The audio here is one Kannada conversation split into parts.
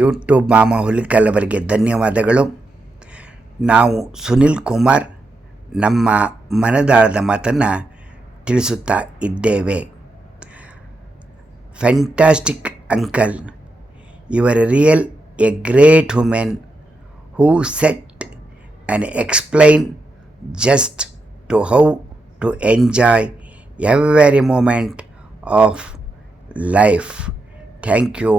ಯೂಟ್ಯೂಬ್ ಮಾಮ ಹುಲಿಕಲ್ ಅವರಿಗೆ ಧನ್ಯವಾದಗಳು. ನಾವು ಸುನಿಲ್ ಕುಮಾರ್ ನಮ್ಮ ಮನದಾಳದ ಮಾತನ್ನು ತಿಳಿಸುತ್ತಾ ಇದ್ದೇವೆ. Fantastic uncle, you are real a great women who set and explain just to how to enjoy every moment of life. Thank you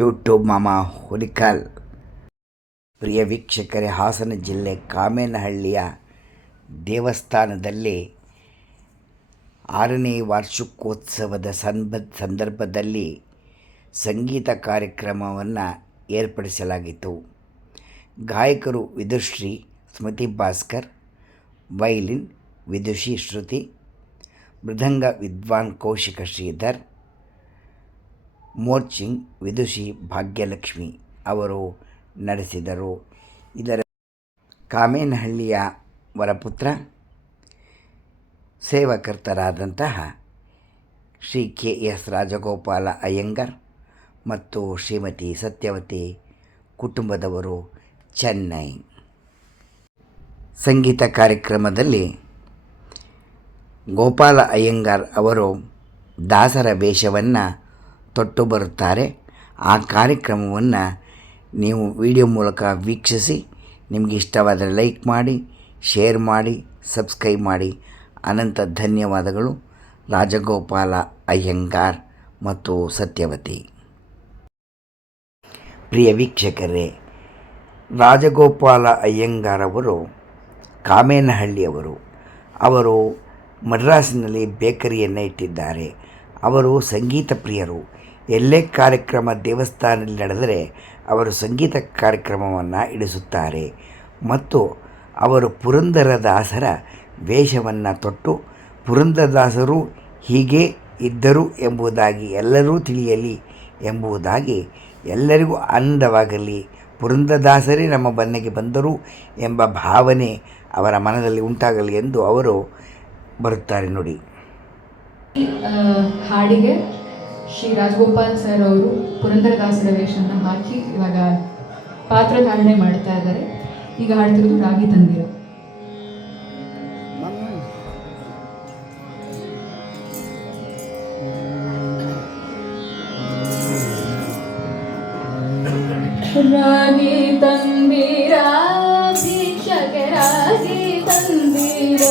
YouTube ಮಾಮ ಹುಲಿಕಲ್. ಪ್ರಿಯ ವೀಕ್ಷಕರೇ, ಹಾಸನ ಜಿಲ್ಲೆ ಕಾಮೇನಹಳ್ಳಿಯ ದೇವಸ್ಥಾನದಲ್ಲಿ 6ನೇ ವಾರ್ಷಿಕೋತ್ಸವದ ಸಂದರ್ಭದಲ್ಲಿ ಸಂಗೀತ ಕಾರ್ಯಕ್ರಮವನ್ನು ಏರ್ಪಡಿಸಲಾಗಿತ್ತು. ಗಾಯಕರು ವಿದುಶ್ರೀ ಸ್ಮೃತಿ ಭಾಸ್ಕರ್, ವೈಲಿನ್ ವಿದುಷಿ ಶ್ರುತಿ, ಮೃದಂಗ ವಿದ್ವಾನ್ ಕೌಶಿಕ ಶ್ರೀಧರ್, ಮೋರ್ಚಿಂಗ್ ವಿದುಷಿ ಭಾಗ್ಯಲಕ್ಷ್ಮಿ ಅವರು ನಡೆಸಿದರು. ಇದರ ಕಾಮೇನಹಳ್ಳಿಯ ವರಪುತ್ರ ಸೇವಕರ್ತರಾದಂತಹ ಶ್ರೀ KS ರಾಜಗೋಪಾಲ ಅಯ್ಯಂಗಾರ್ ಮತ್ತು ಶ್ರೀಮತಿ ಸತ್ಯವತಿ ಕುಟುಂಬದವರು ಚೆನ್ನೈ. ಸಂಗೀತ ಕಾರ್ಯಕ್ರಮದಲ್ಲಿ ಗೋಪಾಲ ಅಯ್ಯಂಗಾರ್ ಅವರು ದಾಸರ ವೇಷವನ್ನು ತೊಟ್ಟು ಬರುತ್ತಾರೆ. ಆ ಕಾರ್ಯಕ್ರಮವನ್ನು ನೀವು ವಿಡಿಯೋ ಮೂಲಕ ವೀಕ್ಷಿಸಿ, ನಿಮಗೆ ಇಷ್ಟವಾದರೆ ಲೈಕ್ ಮಾಡಿ, ಶೇರ್ ಮಾಡಿ, ಸಬ್ಸ್ಕ್ರೈಬ್ ಮಾಡಿ. ಅನಂತ ಧನ್ಯವಾದಗಳು. ರಾಜಗೋಪಾಲ ಅಯ್ಯಂಗಾರ್ ಮತ್ತು ಸತ್ಯವತಿ. ಪ್ರಿಯ ವೀಕ್ಷಕರೇ, ರಾಜಗೋಪಾಲ ಅಯ್ಯಂಗಾರ್ ಅವರು ಕಾಮೇನಹಳ್ಳಿಯವರು. ಅವರು ಮಡ್ರಾಸಿನಲ್ಲಿ ಬೇಕರಿಯನ್ನು ಇಟ್ಟಿದ್ದಾರೆ. ಅವರು ಸಂಗೀತ ಪ್ರಿಯರು. ಎಲ್ಲೇ ಕಾರ್ಯಕ್ರಮ ದೇವಸ್ಥಾನದಲ್ಲಿ ನಡೆದರೆ ಅವರು ಸಂಗೀತ ಕಾರ್ಯಕ್ರಮವನ್ನು ಇಡಿಸುತ್ತಾರೆ ಮತ್ತು ಅವರು ಪುರಂದರದಾಸರ ವೇಷವನ್ನು ತೊಟ್ಟು ಪುರಂದರದಾಸರು ಹೀಗೆ ಇದ್ದರು ಎಂಬುದಾಗಿ ಎಲ್ಲರೂ ತಿಳಿಯಲಿ ಎಂಬುದಾಗಿ, ಎಲ್ಲರಿಗೂ ಆನಂದವಾಗಲಿ, ಪುರಂದರದಾಸರೇ ನಮ್ಮ ಬನ್ನೆಗೆ ಬಂದರು ಎಂಬ ಭಾವನೆ ಅವರ ಮನದಲ್ಲಿ ಉಂಟಾಗಲಿ ಎಂದು ಅವರು ಬರುತ್ತಾರೆ. ನೋಡಿ, ಹಾಡಿಗೆ ಶ್ರೀ ರಾಜಗೋಪಾಲ್ ಸರ್ ಅವರು ಪುರಂದರದಾಸರ ವೇಷವನ್ನು ಹಾಕಿ ಇವಾಗ ಪಾತ್ರಧಾರಣೆ ಮಾಡ್ತಾ ಇದ್ದಾರೆ. ಈಗ ಹಾಡ್ತಿರೋದು ರಾಗಿ ತಂದಿರೋ. ರಾಗಿ ತಂದಿರ ಶಿಕ್ಷಕ ರಾಗಿ ತಂದಿರ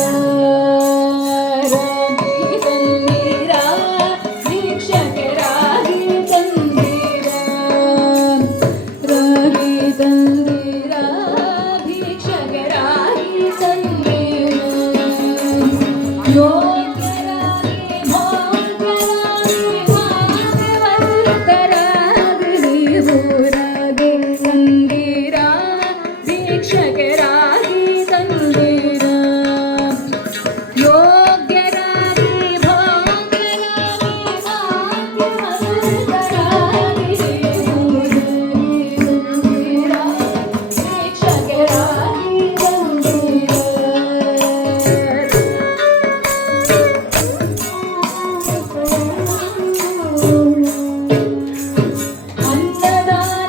ಅನ್ನದಾನ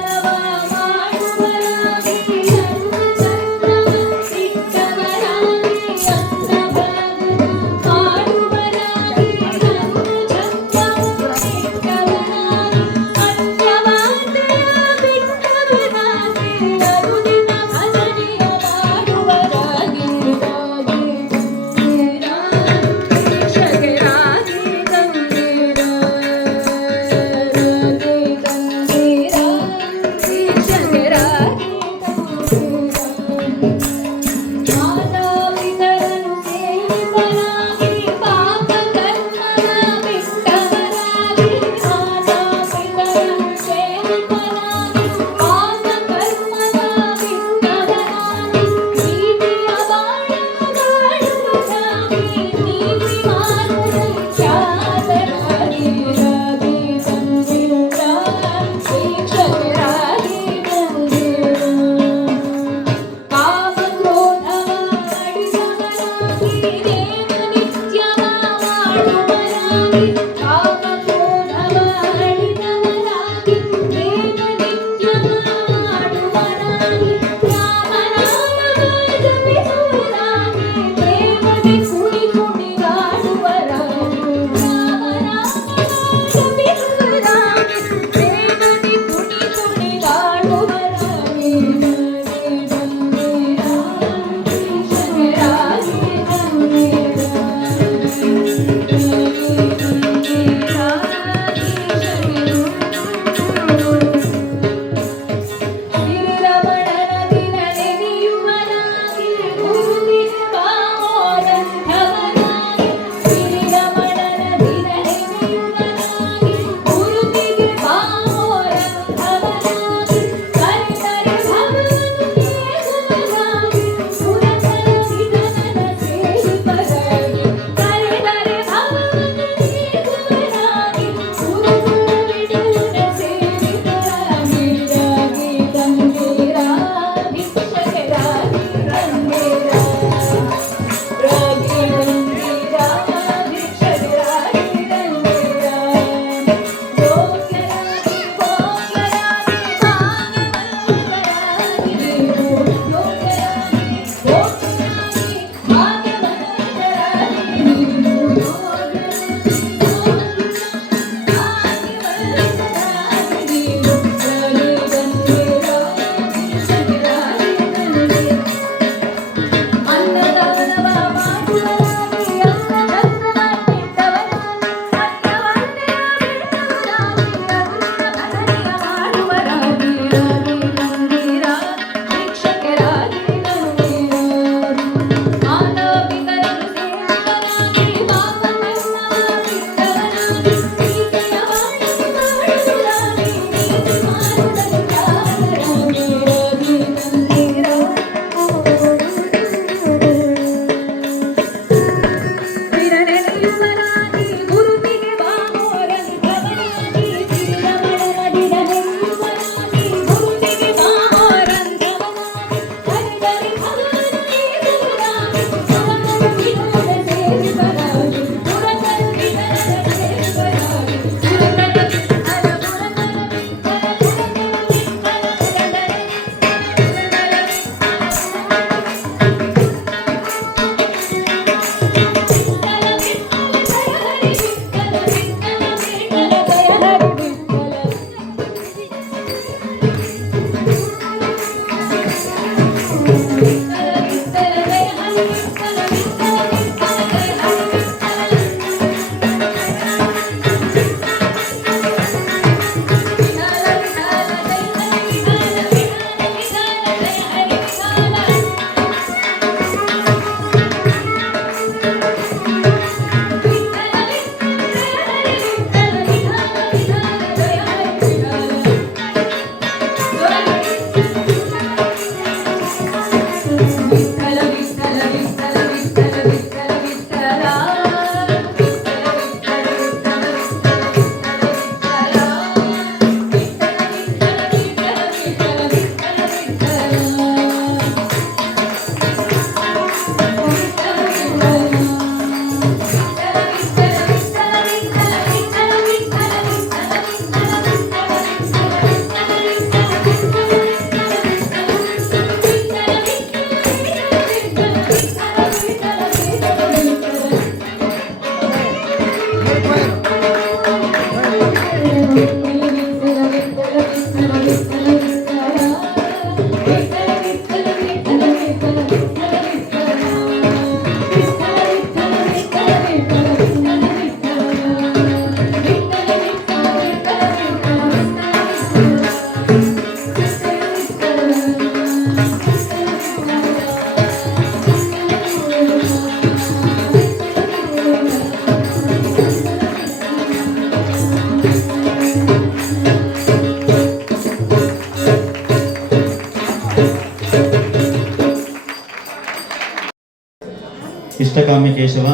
ಇಷ್ಟಕಾಮ್ಯ ಕೇಶವ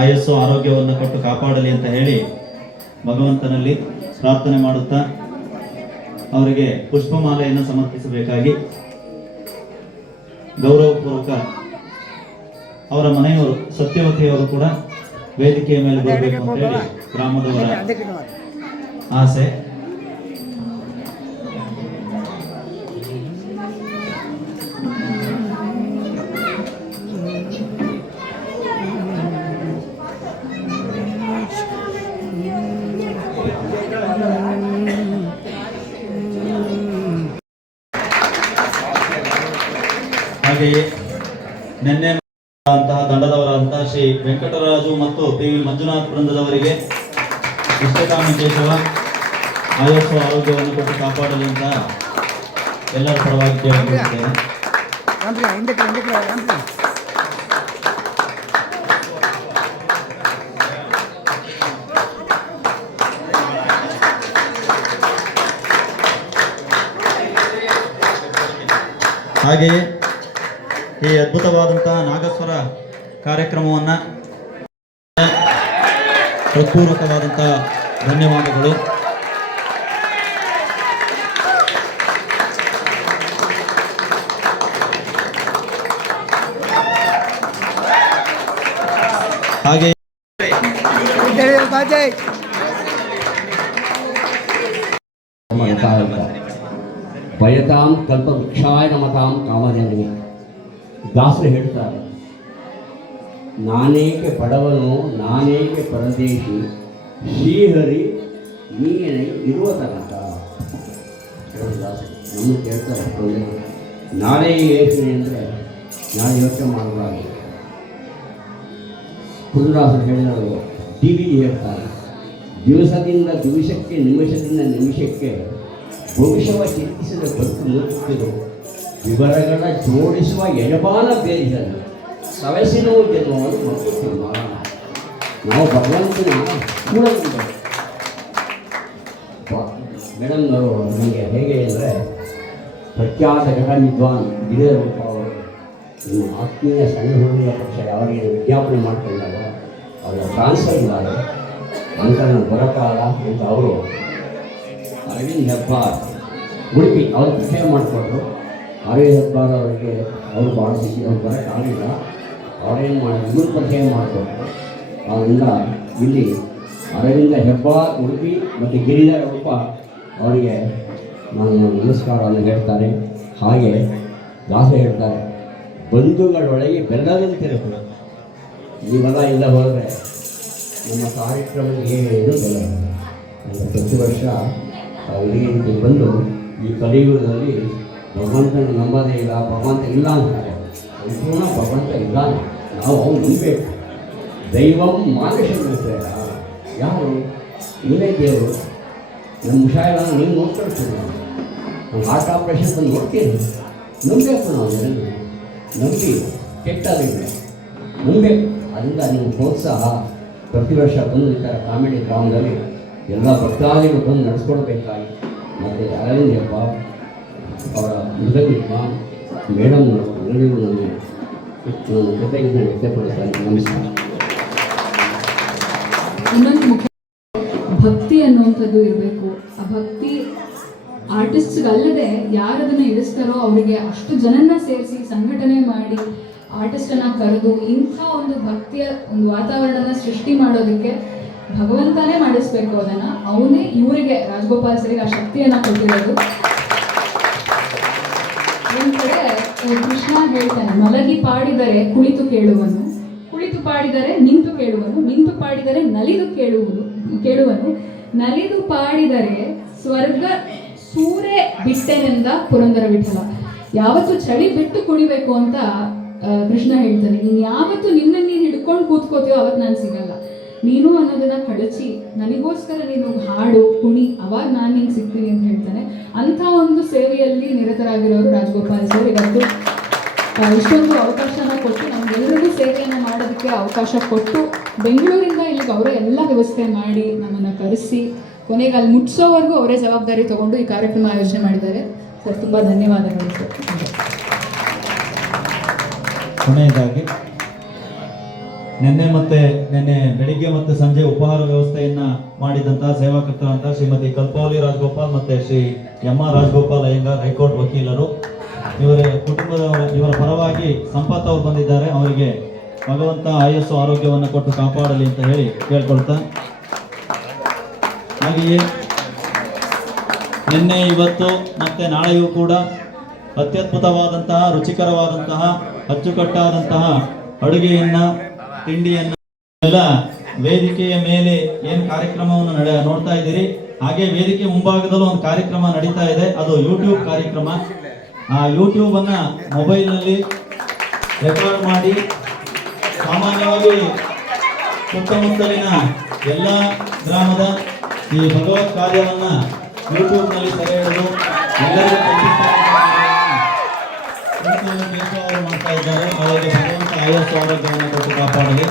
ಆಯಸ್ಸು ಆರೋಗ್ಯವನ್ನು ಕೊಟ್ಟು ಕಾಪಾಡಲಿ ಅಂತ ಹೇಳಿ ಭಗವಂತನಲ್ಲಿ ಪ್ರಾರ್ಥನೆ ಮಾಡುತ್ತಾ ಅವರಿಗೆ ಪುಷ್ಪಮಾಲೆಯನ್ನು ಸಮರ್ಪಿಸಬೇಕಾಗಿ ಗೌರವಪೂರ್ವಕ ಅವರ ಮನೆಯವರು ಸತ್ಯವತಿಯವರು ಕೂಡ ವೇದಿಕೆಯ ಮೇಲೆ ಬರಬೇಕು ಅಂತ ಹೇಳಿ ಗ್ರಾಮದವರ ಆಸೆ. ಹಾಗೆಯೇ ನಿನ್ನೆ ಅಂತಹ ದಂಡದವರಾದಂತಹ ಶ್ರೀ ವೆಂಕಟರಾಜು ಮತ್ತು ಪಿ ಮಂಜುನಾಥ್ ವೃಂದದವರಿಗೆ ಇಷ್ಟಕಾಮ್ಯ ಕೇಶವ ಆಯಸ್ಸು ಆರೋಗ್ಯವನ್ನು ಕೊಟ್ಟು ಕಾಪಾಡಲಿ ಅಂತ ಎಲ್ಲರ ಪರವಾಗಿ ಕೇಳಿಕೊಳ್ಳುತ್ತೇನೆ. ಹಾಗೆಯೇ ಈ ಅದ್ಭುತವಾದಂತಹ ನಾಗಸ್ವರ ಕಾರ್ಯಕ್ರಮವನ್ನು ಹೃತ್ಪೂರ್ವಕವಾದಂತಹ ಧನ್ಯವಾದಗಳು. ಹಾಗೆ ಭಯತಾಂ ಕಲ್ಪವೃಕ್ಷಾಯ ನಮತಾಂ ಕಾಮಧೇನು. ದಾಸರು ಹೇಳ್ತಾರೆ, ನಾನೇಕೆ ಬಡವನು ನಾನೇಕೆ ಪರದೇಶಿ, ಶ್ರೀಹರಿ ನೀನೇ ಇರುವ ತನಕ. ದಾಸರು ನಮ್ಮನ್ನು ಕೇಳ್ತಾರೆ, ನಾಳೆ ಯೋಚನೆ ಅಂದರೆ ನಾಳೆ ಯೋಚನೆ ಮಾಡಬಾರದು. ಪುರಂದರದಾಸರು ಹೇಳಿದರು, ಡಿ ಹೇಳ್ತಾರೆ, ದಿವಸದಿಂದ ದಿವಸಕ್ಕೆ ನಿಮಿಷದಿಂದ ನಿಮಿಷಕ್ಕೆ ಭವಿಷ್ಯವ ಚಿಂತಿಸಿದ ಬದುಕು ಮುಚ್ಚುತ್ತಿರು, ವಿವರಗಳ ಜೋಡಿಸುವ ಯಜಮಾನ ಬೇರಿಸಲು ಸವೆಸಿನವು ಜನ್ಮವನ್ನು ಮತ್ತು ಮರಣ. ನಾವು ಭಗವಂತನ ಕೂಡಲಿಲ್ಲ. ಮೇಡಮ್ನವರು ನನಗೆ ಹೇಗೆ ಅಂದರೆ, ಪ್ರಖ್ಯಾತ ಘಟ ವಿದ್ವಾನ್ ಗಿರಿಯ ರೂಪ ಅವರು ನಿಮ್ಮ ಆತ್ಮೀಯ ಸಣ್ಣ ಹುಡುಗಿಯ ಪಕ್ಷ ಯಾರಿಗೆ ವಿಜ್ಞಾಪನೆ ಮಾಡಿಕೊಂಡಾಗ ಅವರ ಟ್ರಾನ್ಸ್ಫರ್ ಇದ್ದಾರೆ ಅಂತ ನಾನು ಬರೋಕ್ಕಾಗಲ್ಲ ಅಂತ ಅವರು ಅರವಿಂದ್ ಹೆಬ್ಬಾರ್ ಉಡುಪಿ ಅವ್ರು ಪರಿಚಯ ಮಾಡಿಕೊಟ್ರು. ಅರವಿಂದ್ ಹೆಬ್ಬಾರ್ ಅವರಿಗೆ ಅವರು ಭಾಳ ಖುಷಿ, ಅವ್ರು ಬರೋಕ್ಕಾಗಲಿಲ್ಲ. ಅವರೇನು ಮಾಡಿ ಇವರು ಪರಿಚಯ ಮಾಡಿಕೊಟ್ರು. ಅವರಿಂದ ಇಲ್ಲಿ ಅರವಿಂದ ಹೆಬ್ಬಾರ್ ಉಡುಪಿ ಮತ್ತು ಗಿರಿಧರ ರೂಪ ಅವರಿಗೆ ನಾನು ನಮಸ್ಕಾರವನ್ನು ಹೇಳ್ತಾರೆ. ಹಾಗೆ ದಾಸ ಹೇಳ್ತಾರೆ, ಬಂಧುಗಳೊಳಗೆ ಬೆಲ್ಲದಂತಿರುತ್ತದೆ, ನೀವೆಲ್ಲ ಇಲ್ಲ ಹೋದರೆ ನಮ್ಮ ಕಾರ್ಯಕ್ರಮಕ್ಕೆ ಏನು ಬೆಲ್ಲ. ಪ್ರತಿ ವರ್ಷ ಇದೇ ರೀತಿ ಬಂದು ಈ ಕಲಿಯುಗದಲ್ಲಿ ಭಗವಂತನ ನಂಬೋದೇ ಇಲ್ಲ, ಭಗವಂತ ಇಲ್ಲ ಅಂತಾರೆ. ಸಂಪೂರ್ಣ ಭಗವಂತ ಇಲ್ಲ, ನಾವು ಅವನು ನಂಬಬೇಕು. ದೈವಂ ಮಾನುಷ ಯಾರು ನೀನೇ ದೇವರು. ನಮ್ಮ ವಿಷಯಗಳನ್ನು ನೀವು ನೋಡ್ಕೊಳ್ತೀವಿ. ನಾವು ಹಾರ್ಟ್ ಆಪ್ರೇಷನ್ ಬಂದು ನೋಡ್ತೀನಿ, ನಂಬಬೇಕು. ನಾವು ಜನರು ನಂಬಿ ಕೆಟ್ಟದಿಲ್ಲ, ನಂಬಬೇಕು. ಅದರಿಂದ ನೀವು ಪ್ರೋತ್ಸಾಹ ಪ್ರತಿ ವರ್ಷ ಬಂದು ಈ ಥರ ಕಾಮಿಡಿ ಗ್ರಾಮದಲ್ಲಿ ಎಲ್ಲ ಭಕ್ತಾದಿಗಳು ಬಂದು ನಡೆಸ್ಕೊಡ್ಬೇಕಾಗಿ. ಮತ್ತು ಅರವಿಂದ್ ಹೆಬ್ಬಾರ್ ಅವರ ಮೃದಂಗ ಮೇಡಮ್ನವರು ಎಲ್ಲರಿಗೂ ನಾನು ಜೊತೆಗೆ ವ್ಯಕ್ತಪಡಿಸ್ತಾರೆ. ನಮಸ್ಕಾರ. ಇನ್ನೊಂದು ಮುಖ್ಯ ಭಕ್ತಿ ಅನ್ನುವಂಥದ್ದು ಇರಬೇಕು. ಆ ಭಕ್ತಿ ಆರ್ಟಿಸ್ಟ್ಗಲ್ಲದೆ ಯಾರದನ್ನು ಇಳಿಸ್ತಾರೋ ಅವರಿಗೆ ಅಷ್ಟು ಜನನ ಸೇರಿಸಿ ಸಂಘಟನೆ ಮಾಡಿ ಆರ್ಟಿಸ್ಟನ್ನು ಕರೆದು ಇಂಥ ಒಂದು ಭಕ್ತಿಯ ಒಂದು ವಾತಾವರಣನ ಸೃಷ್ಟಿ ಮಾಡೋದಕ್ಕೆ ಭಗವಂತನೇ ಮಾಡಿಸ್ಬೇಕು. ಅದನ್ನು ಅವನೇ ಇವರಿಗೆ ರಾಜಗೋಪಾಲ್ ಸರಿಗೆ ಆ ಶಕ್ತಿಯನ್ನು ಕೊಟ್ಟಿರೋದು. ಒಂದು ಕಡೆ ಕೃಷ್ಣ ಹೇಳ್ತಾನೆ, ಮಲಗಿ ಪಾಡಿದರೆ ಕುಳಿತು ಕೇಳುವನು, ಕುಳಿತು ಪಾಡಿದರೆ ನಿಂತು ಕೇಳುವನು, ನಿಂತು ಪಾಡಿದರೆ ನಲಿದು ಕೇಳುವನು, ನಲಿದು ಪಾಡಿದರೆ ಸ್ವರ್ಗ ಸೂರೆ ಬಿಟ್ಟೆನೆಂದ ಪುರಂದರ ವಿಠಲ. ಯಾವತ್ತು ಚಳಿ ಬಿಟ್ಟು ಕುಡಿಬೇಕು ಅಂತ ಕೃಷ್ಣ ಹೇಳ್ತಾನೆ. ನೀನು ಯಾವತ್ತು ನಿನ್ನನ್ನು ನೀನು ಹಿಡ್ಕೊಂಡು ಕೂತ್ಕೋತೀವೋ ಅವತ್ತು ನಾನು ಸಿಗಲ್ಲ. ನೀನು ಅನ್ನೋದನ್ನ ಕಳಚಿ ನನಗೋಸ್ಕರ ನೀನು ಹಾಡು ಕುಣಿ, ಅವಾಗ ನಾನು ನಿಂಗೆ ಸಿಗ್ತೀನಿ ಅಂತ ಹೇಳ್ತಾನೆ. ಅಂಥ ಒಂದು ಸೇವೆಯಲ್ಲಿ ನಿರತರಾಗಿರೋರು ರಾಜಗೋಪಾಲ್ ಸರ್. ಇವತ್ತು ಇಷ್ಟೊಂದು ಅವಕಾಶನ ಕೊಟ್ಟು ನಮಗೆಲ್ಲರಿಗೂ ಸೇವೆಯನ್ನು ಮಾಡೋದಕ್ಕೆ ಅವಕಾಶ ಕೊಟ್ಟು ಬೆಂಗಳೂರಿಂದ ಇಲ್ಲಿಗೆ ಅವರೇ ಎಲ್ಲ ವ್ಯವಸ್ಥೆ ಮಾಡಿ ನಮ್ಮನ್ನು ಕರೆಸಿ ಕೊನೆಗೆ ಅಲ್ಲಿ ಮುಟ್ಸೋವರೆಗೂ ಅವರೇ ಜವಾಬ್ದಾರಿ ತಗೊಂಡು ಈ ಕಾರ್ಯಕ್ರಮ ಆಯೋಜನೆ ಮಾಡಿದ್ದಾರೆ. ಸರ್ ತುಂಬ ಧನ್ಯವಾದಗಳು ಸರ್. ಕೊನೆಯದಾಗಿ ನಿನ್ನೆ ಬೆಳಿಗ್ಗೆ ಮತ್ತು ಸಂಜೆ ಉಪಹಾರ ವ್ಯವಸ್ಥೆಯನ್ನ ಮಾಡಿದಂತಹ ಸೇವಾಕರ್ತರಂತ ಶ್ರೀಮತಿ ಕಲ್ಪವಲಿ ರಾಜಗೋಪಾಲ್ ಮತ್ತೆ ಶ್ರೀ ಎಂ.ಆರ್. ರಾಜಗೋಪಾಲ್ ಅಯ್ಯಂಗಾರ್ ಹೈಕೋರ್ಟ್ ವಕೀಲರು, ಇವರ ಪರವಾಗಿ ಸಂಪತ್ ಅವರು ಬಂದಿದ್ದಾರೆ. ಅವರಿಗೆ ಭಗವಂತ ಆಯಸ್ಸು ಆರೋಗ್ಯವನ್ನು ಕೊಟ್ಟು ಕಾಪಾಡಲಿ ಅಂತ ಹೇಳಿ ಕೇಳ್ಕೊಳ್ತಾ, ಹಾಗೆಯೇ ನಿನ್ನೆ ಇವತ್ತು ಮತ್ತೆ ನಾಳೆಯೂ ಕೂಡ ಅತ್ಯದ್ಭುತವಾದಂತಹ ರುಚಿಕರವಾದಂತಹ ಅಚ್ಚುಕಟ್ಟಾದಂತಹ ಅಡುಗೆಯನ್ನ ತಿಂಡಿಯನ್ನ ಎಲ್ಲ ವೇದಿಕೆಯ ಮೇಲೆ ಏನು ಕಾರ್ಯಕ್ರಮವನ್ನು ನೋಡ್ತಾ ಇದ್ದೀರಿ. ಹಾಗೆ ವೇದಿಕೆ ಮುಂಭಾಗದಲ್ಲೂ ಒಂದು ಕಾರ್ಯಕ್ರಮ ನಡೀತಾ ಇದೆ, ಅದು ಯೂಟ್ಯೂಬ್ ಕಾರ್ಯಕ್ರಮ. ಆ ಯೂಟ್ಯೂಬ್ ಅನ್ನ ಮೊಬೈಲ್ನಲ್ಲಿ ರೆಕಾರ್ಡ್ ಮಾಡಿ ಸಾಮಾನ್ಯವಾಗಿ ಸುತ್ತಮುತ್ತಲಿನ ಎಲ್ಲ ಗ್ರಾಮದ ಈ ಭಗವತ್ ಕಾರ್ಯವನ್ನ ಯೂಟ್ಯೂಬ್ನಲ್ಲಿ ಸೆರೆ ಹಿಡಿದು ಎಲ್ಲರಿಗೂ ಅವರು ಮಾಡ್ತಾ ಇದ್ದಾರೆ. ಅವರಿಗೆ ಭಗವಂತ ಆಯಸ್ಸು ಆರೋಗ್ಯವನ್ನು ಕೊಟ್ಟು ಕಾಪಾಡಲಿ.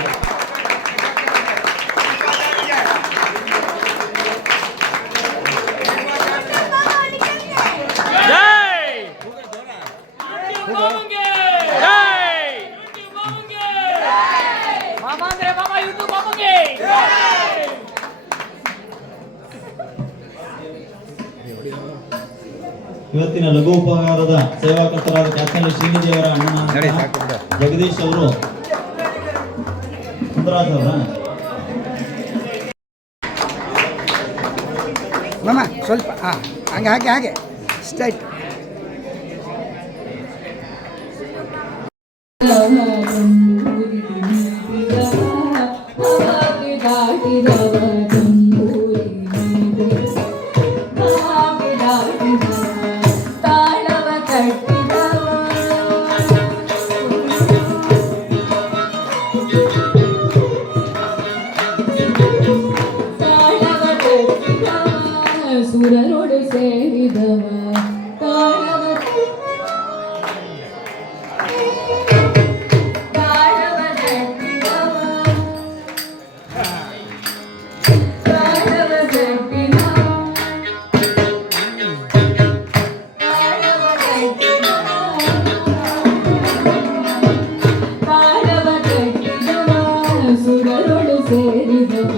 ಇವತ್ತಿನ ಲಘು ಉಪಹಾರದ ಸೇವಾಕರ್ತರಾದ ಕ್ಯಾಪ್ಟನ್ ಶ್ರೀನಿಧಿಯವರ ಅಣ್ಣನ ಜಗದೀಶ್ ಅವರು, ಸುಂದರಾಜ್ ಅವರ ಮಾಮ ಸ್ವಲ್ಪ ಹಾಗೆ ಸ್ಟ್ರೈಟ್. ಸುರನೊಡು ಸೇರಿದವ ತಾಳವ ಸುರನೊಡು ಸೇರಿದವ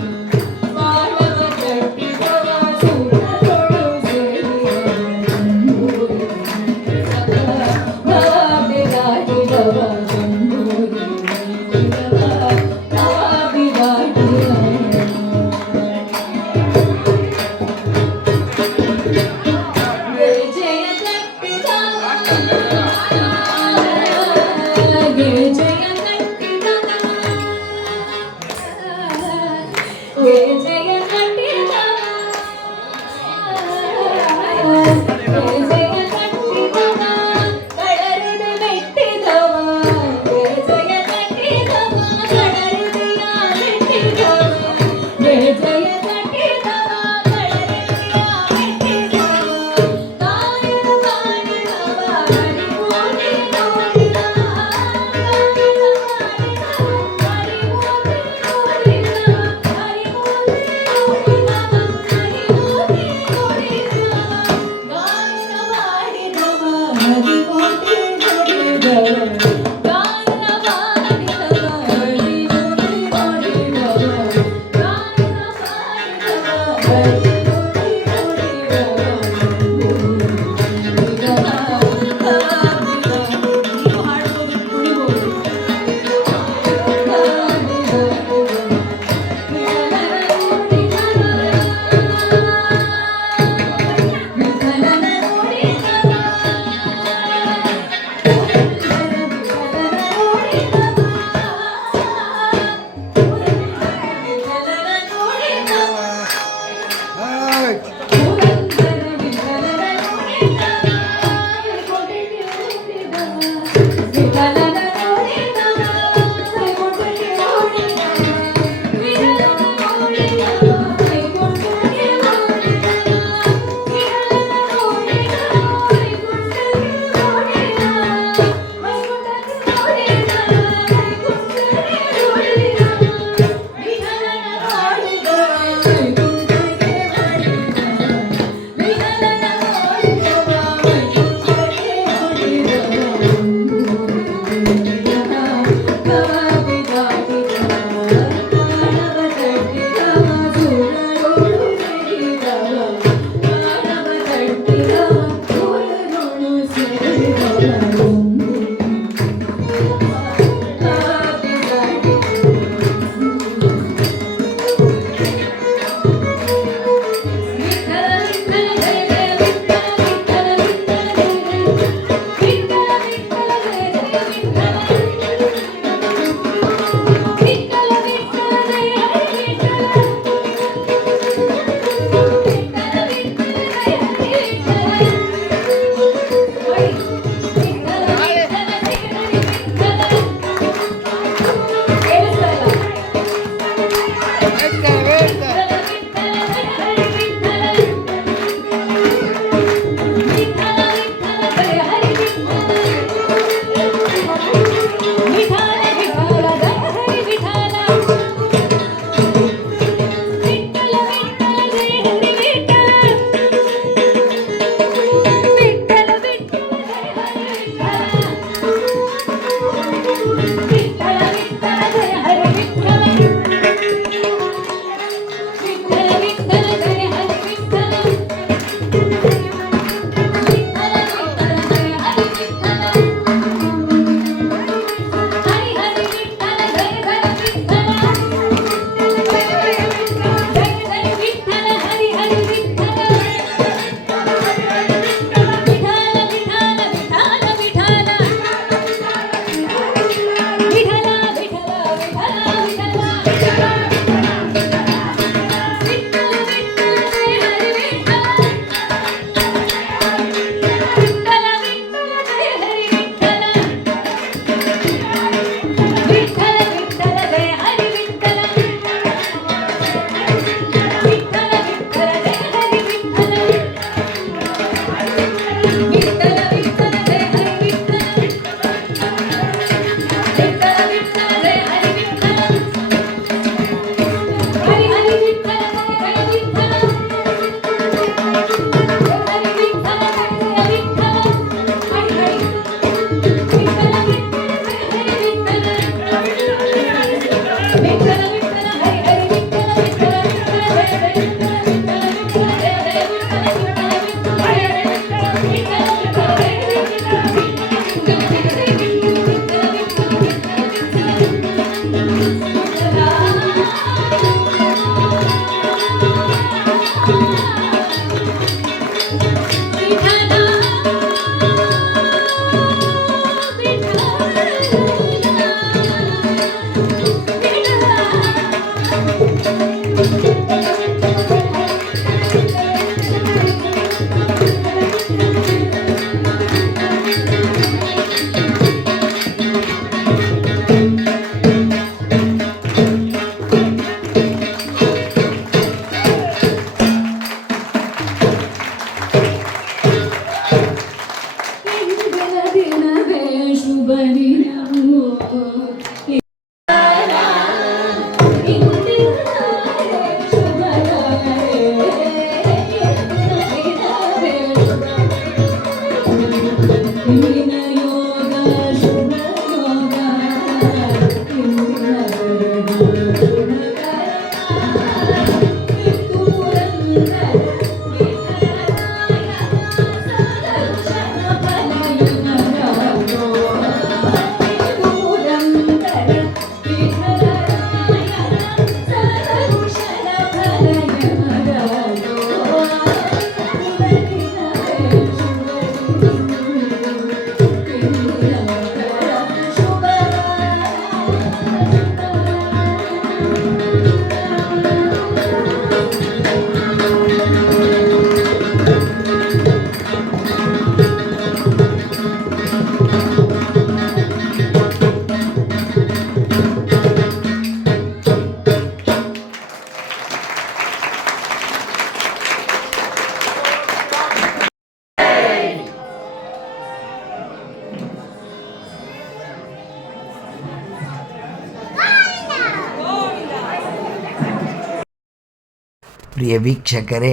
ಪ್ರಿಯ ವೀಕ್ಷಕರೇ,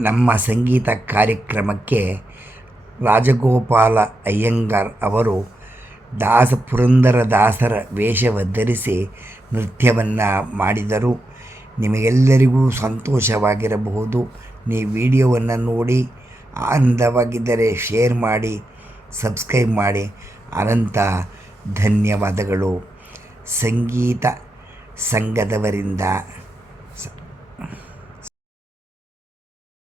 ನಮ್ಮ ಸಂಗೀತ ಕಾರ್ಯಕ್ರಮಕ್ಕೆ ರಾಜಗೋಪಾಲ ಅಯ್ಯಂಗಾರ್ ಅವರು ಪುರಂದರದಾಸರ ವೇಷವ ಧರಿಸಿ ನೃತ್ಯವನ್ನು ಮಾಡಿದರು. ನಿಮಗೆಲ್ಲರಿಗೂ ಸಂತೋಷವಾಗಿರಬಹುದು. ನೀವು ವಿಡಿಯೋವನ್ನು ನೋಡಿ ಆನಂದವಾಗಿದ್ದರೆ ಶೇರ್ ಮಾಡಿ, ಸಬ್ಸ್ಕ್ರೈಬ್ ಮಾಡಿ. ಅನಂತ ಧನ್ಯವಾದಗಳು. ಸಂಗೀತ ಸಂಘದವರಿಂದ